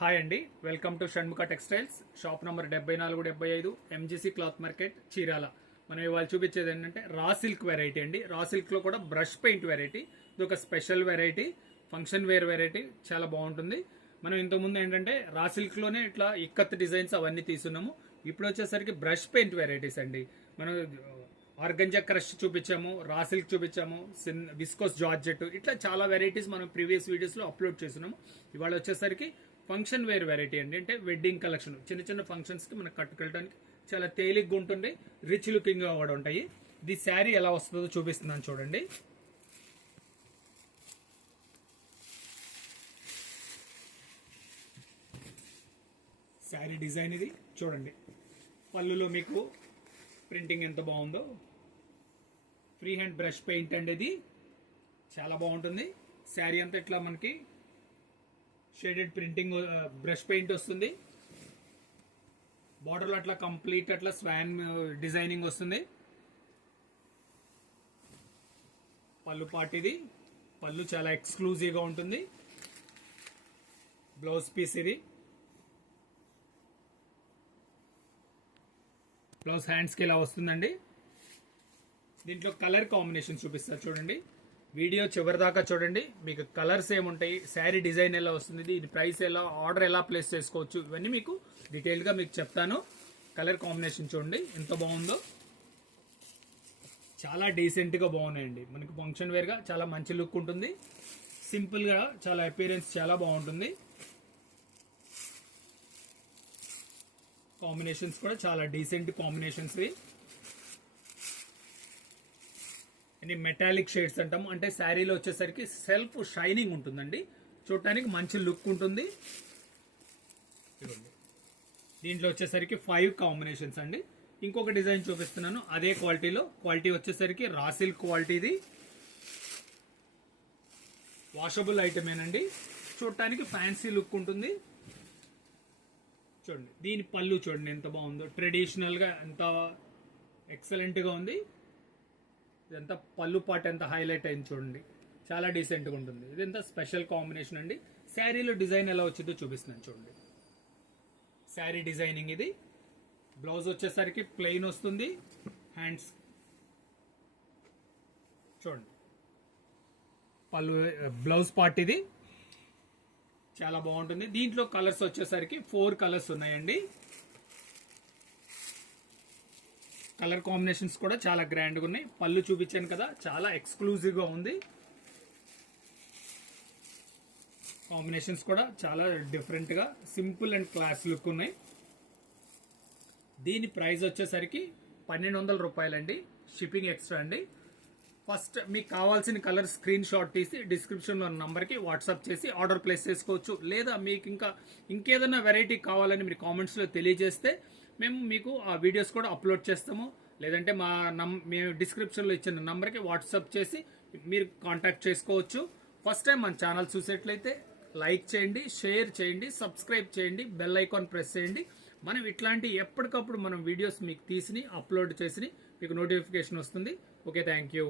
Hi అండి, welcome to Shanmukha textiles. Shop number 7475 MGC cloth market, Chirala. మనం ఇవాళ చూపించేది ఏంటంటే రా సిల్క్ వెరైటీ అండి. రా సిల్క్ లో కూడా బ్రష్ పెయింట్ వెరైటీ. ఇది ఒక special variety, function wear variety, చాలా బాగుంటుంది. మనం ఇంతకుముందు ఏంటంటే రా సిల్క్ లోనే ఇట్లా ఇక్కత్ డిజైన్స్ అవన్నీ తీసుకున్నాము. ఇప్పుడు వచ్చేసరికి బ్రష్ పెయింట్ వెరైటీస్ అండి. మనం ఆర్గంజా క్రష్ చూపించాము, రా సిల్క్ చూపించాము, విస్కోస్ జార్జెట్, ఇట్లా చాలా వెరైటీస్ మనం ప్రీవియస్ వీడియోస్ లో అప్లోడ్ చేస్తున్నాము. ఇవాళ వచ్చేసరికి ఫంక్షన్ వేర్ వెరైటీ అండి. అంటే వెడ్డింగ్ కలెక్షన్, చిన్న చిన్న ఫంక్షన్స్ కి మనకు కట్టుకెళ్ళడానికి చాలా తేలిగ్గా ఉంటుంది, రిచ్ లుకింగ్ గా కూడా ఉంటాయి. ఇది శారీ ఎలా వస్తుందో చూపిస్తున్నాను చూడండి. శారీ డిజైన్ ఇది చూడండి. పళ్ళులో మీకు ప్రింటింగ్ ఎంత బాగుందో. ఫ్రీ హ్యాండ్ బ్రష్ పెయింట్ అండి, ఇది చాలా బాగుంటుంది. శారీ అంతా ఇట్లా మనకి షేడెడ్ ప్రింటింగ్ బ్రష్ పెయింట్ వస్తుంది. బార్డర్లో అట్లా కంప్లీట్ అట్లా స్వాన్ డిజైనింగ్ వస్తుంది. పళ్ళు పార్ట్ ఇది. పళ్ళు చాలా ఎక్స్క్లూజివ్ గా ఉంటుంది. బ్లౌజ్ పీస్ ఇది. బ్లౌజ్ హ్యాండ్స్ కి ఇలా వస్తుందండి. దీంట్లో కలర్ కాంబినేషన్ చూపిస్తారు చూడండి. వీడియో చివరి దాకా చూడండి, మీకు కలర్స్ ఏముంటాయి, శారీ డిజైన్ ఎలా వస్తుంది, దీని ప్రైస్ ఎలా, ఆర్డర్ ఎలా ప్లేస్ చేసుకోవచ్చు, ఇవన్నీ మీకు డీటెయిల్ గా మీకు చెప్తాను. కలర్ కాంబినేషన్ చూడండి ఎంత బాగుందో. చాలా డీసెంట్ గా బాగున్నాయండి. మనకి ఫంక్షన్ వేర్ గా చాలా మంచి లుక్ ఉంటుంది. సింపుల్ గా చాలా అపియరెన్స్ చాలా బాగుంటుంది. కాంబినేషన్స్ కూడా చాలా డీసెంట్ కాంబినేషన్స్. మెటాలిక్ షేడ్స్ అంటాము. అంటే శారీలో వచ్చేసరికి సెల్ఫ్ షైనింగ్ ఉంటుందండి, చూడటానికి మంచి లుక్ ఉంటుంది. దీంట్లో వచ్చేసరికి 5 కాంబినేషన్స్ అండి. ఇంకొక డిజైన్ చూపిస్తున్నాను అదే క్వాలిటీలో. క్వాలిటీ వచ్చేసరికి రా సిల్క్ క్వాలిటీది, వాషబుల్ ఐటమేనండి. చూడటానికి ఫ్యాన్సీ లుక్ ఉంటుంది. చూడండి దీని పళ్ళు చూడండి ఎంత బాగుందో. ట్రెడిషనల్ గా ఎంత ఎక్సలెంట్ గా ఉంది. ఇదంతా పళ్ళు పాట ఎంత హైలైట్ అయింది చూడండి, చాలా డీసెంట్ గా ఉంటుంది. ఇదంతా స్పెషల్ కాంబినేషన్ అండి. శారీలో డిజైన్ ఎలా వచ్చిందో చూపిస్తున్నాను చూడండి. శారీ డిజైనింగ్ ఇది. బ్లౌజ్ వచ్చేసరికి ప్లెయిన్ వస్తుంది. హ్యాండ్స్ చూడండి. పళ్ళు బ్లౌజ్ పార్ట్ ఇది చాలా బాగుంటుంది. దీంట్లో కలర్స్ వచ్చేసరికి 4 కలర్స్ ఉన్నాయండి. కలర్ కాంబినేషన్స్ కూడా చాలా గ్రాండ్గా ఉన్నాయి. పళ్ళు చూపించాను కదా, చాలా ఎక్స్క్లూజివ్ గా ఉంది. కాంబినేషన్స్ కూడా చాలా డిఫరెంట్ గా సింపుల్ అండ్ క్లాస్ లుక్ ఉన్నాయి. దీని ప్రైస్ వచ్చేసరికి 1200 రూపాయలండి. షిప్పింగ్ ఎక్స్ట్రా అండి. ఫస్ట్ మీకు కావాల్సిన కలర్ స్క్రీన్ షాట్ తీసి డిస్క్రిప్షన్ లో నంబర్ కి వాట్సాప్ చేసి ఆర్డర్ ప్లేస్ చేసుకోవచ్చు. లేదా మీకు ఇంకేదైనా వెరైటీ కావాలని మీరు కామెంట్స్ లో తెలియజేస్తే మేము మీకు ఆ వీడియోస్ కూడా అప్లోడ్ చేస్తాము. లేదంటే మేము డిస్క్రిప్షన్ లో ఇచ్చిన నంబర్ కి వాట్సాప్ చేసి మీరు కాంటాక్ట్ చేసుకోవచ్చు. ఫస్ట్ టైం మన ఛానల్ చూసేట్లయితే లైక్ చేయండి, షేర్ చేయండి, సబ్స్క్రైబ్ చేయండి, బెల్ ఐకాన్ ప్రెస్ చేయండి. మనం ఇట్లాంటి ఎప్పటికప్పుడు మనం వీడియోస్ మీకు తీసి అప్లోడ్ చేసి మీకు నోటిఫికేషన్ వస్తుంది. Okay, thank you.